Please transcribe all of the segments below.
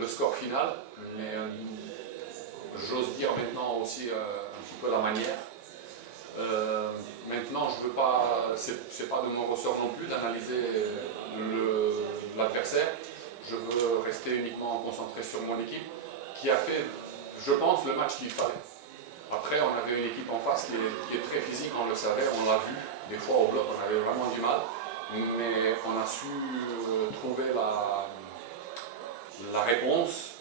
le score final, mais j'ose dire maintenant aussi un petit peu la manière. Maintenant, je veux pas, c'est pas de mon ressort non plus d'analyser l'adversaire. Je veux rester uniquement concentré sur mon équipe qui a fait, je pense, le match qu'il fallait. Après, on avait une équipe en face qui est très physique, on le savait, on l'a vu. Des fois au bloc, on avait vraiment du mal, mais on a su trouver la réponse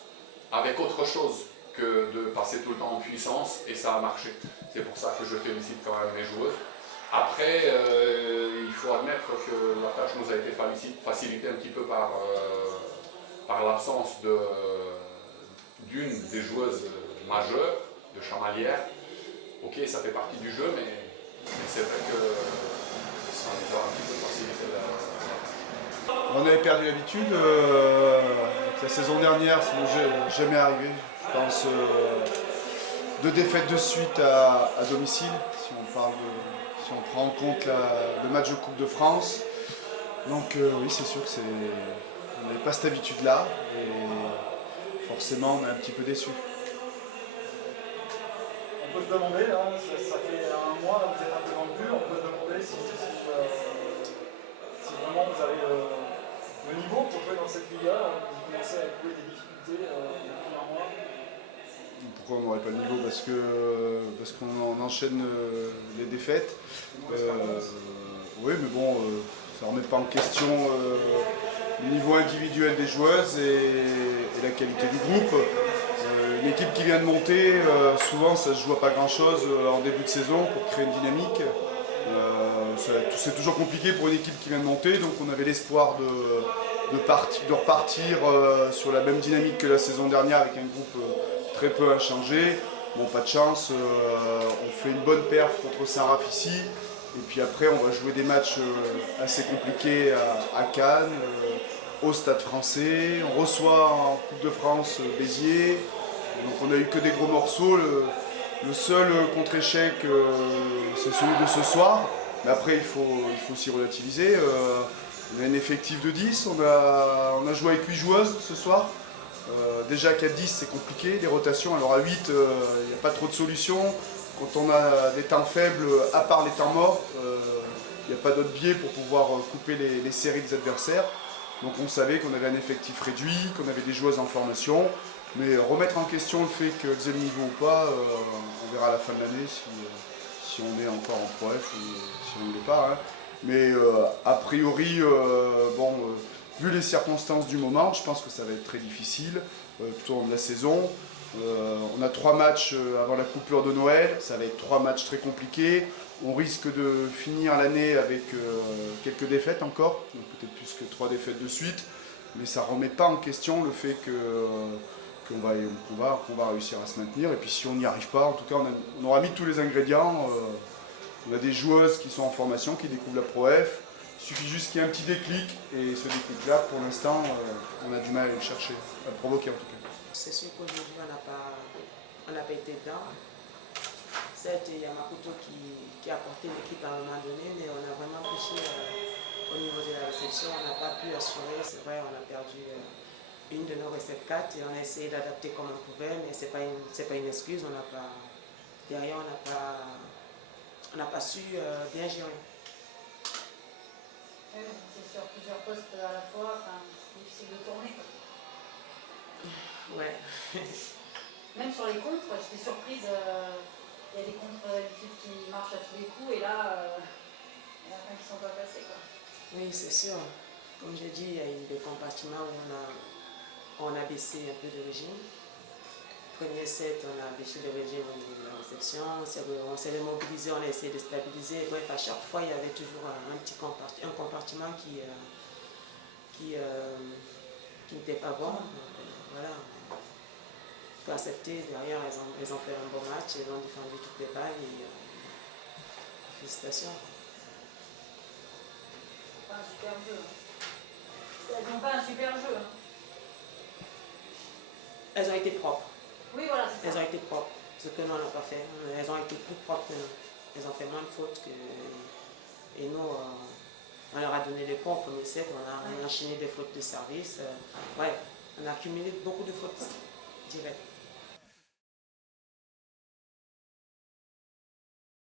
avec autre chose que de passer tout le temps en puissance, et ça a marché. C'est pour ça que je félicite quand même mes joueuses. Après, il faut admettre que la tâche nous a été facilitée un petit peu par l'absence d'une des joueuses majeures, de Chamalières. Ok, ça fait partie du jeu, mais c'est vrai que ça nous a un petit peu facilité On avait perdu l'habitude. La saison dernière, ça n'est jamais arrivé. Je pense 2 défaites de suite à domicile, si on prend en compte le match de Coupe de France. Donc oui, c'est sûr que on n'avait pas cette habitude-là et forcément on est un petit peu déçu. On peut se demander, là, ça fait un mois, là, vous êtes un peu dans le dur, on peut se demander si vraiment vous avez le niveau pour jouer dans cette liga, vous commencez à éprouver des difficultés depuis un mois. Pourquoi on n'aurait pas le niveau? Parce qu'on enchaîne les défaites. Oui, mais bon, ça ne remet pas en question le niveau individuel des joueuses et la qualité du groupe. Une équipe qui vient de monter, souvent ça ne se joue à pas grand chose en début de saison pour créer une dynamique. C'est toujours compliqué pour une équipe qui vient de monter, donc on avait l'espoir de repartir sur la même dynamique que la saison dernière avec un groupe très peu inchangé. Bon, pas de chance, on fait une bonne perf contre Saint-Raph ici, et puis après on va jouer des matchs assez compliqués à Cannes, au Stade Français, on reçoit en Coupe de France Béziers, donc on n'a eu que des gros morceaux. Le seul contre-échec, c'est celui de ce soir, mais après il faut aussi relativiser. On a un effectif de 10, on a joué avec 8 joueuses ce soir. Déjà qu'à 10 c'est compliqué, les rotations, alors à 8 il n'y a pas trop de solutions. Quand on a des temps faibles, à part les temps morts, il n'y a pas d'autre biais pour pouvoir couper les séries des adversaires. Donc on savait qu'on avait un effectif réduit, qu'on avait des joueuses en formation. Mais remettre en question le fait qu'elles aient le niveau ou pas, on verra à la fin de l'année si on est encore en Pro F ou si on ne l'est pas. Hein. Mais a priori, vu les circonstances du moment, je pense que ça va être très difficile tout au long de la saison. On a 3 matchs avant la coupure de Noël, ça va être 3 matchs très compliqués. On risque de finir l'année avec quelques défaites encore, peut-être plus que 3 défaites de suite. Mais ça ne remet pas en question le fait qu'on va réussir à se maintenir. Et puis si on n'y arrive pas, en tout cas on aura mis tous les ingrédients. On a des joueuses qui sont en formation, qui découvrent la Pro F. Il suffit juste qu'il y ait un petit déclic, et ce déclic-là, pour l'instant, on a du mal à le chercher, à le provoquer en tout cas. C'est sûr qu'aujourd'hui on n'a pas été dedans. Certes, il y a Makoto qui a porté l'équipe à un moment donné, mais on a vraiment pêché au niveau de la réception. On n'a pas pu assurer, c'est vrai, on a perdu une de nos recettes 4 et on a essayé d'adapter comme on pouvait, mais ce n'est pas une excuse. Derrière, on n'a pas su bien gérer. C'est sur plusieurs postes à la fois, difficile de tourner. Ouais. Même sur les contres, j'étais surprise. Il y a des contres d'habitude qui marchent à tous les coups et là, il y en a plein qui ne sont pas passés. Quoi. Oui, c'est sûr. Comme je dis, il y a eu des compartiments où on a baissé un peu de régime. Premier set, on a baissé le régime au niveau de la réception, on s'est remobilisé, on a essayé de stabiliser. Bref, à chaque fois, il y avait toujours un compartiment qui n'était pas bon. Donc, voilà. Il faut accepter. Derrière, elles ont fait un bon match, elles ont défendu toutes les balles et félicitations. C'est pas un super jeu. Elles n'ont pas un super jeu. Elles ont été propres. Oui, voilà, c'est ça. Elles ont été propres, ce que nous on n'a pas fait. Elles ont été plus propres que nous. Elles ont fait moins de fautes que... Et nous, on leur a donné les points au premier set, on a enchaîné des fautes de service. Ouais, on a accumulé beaucoup de fautes directes.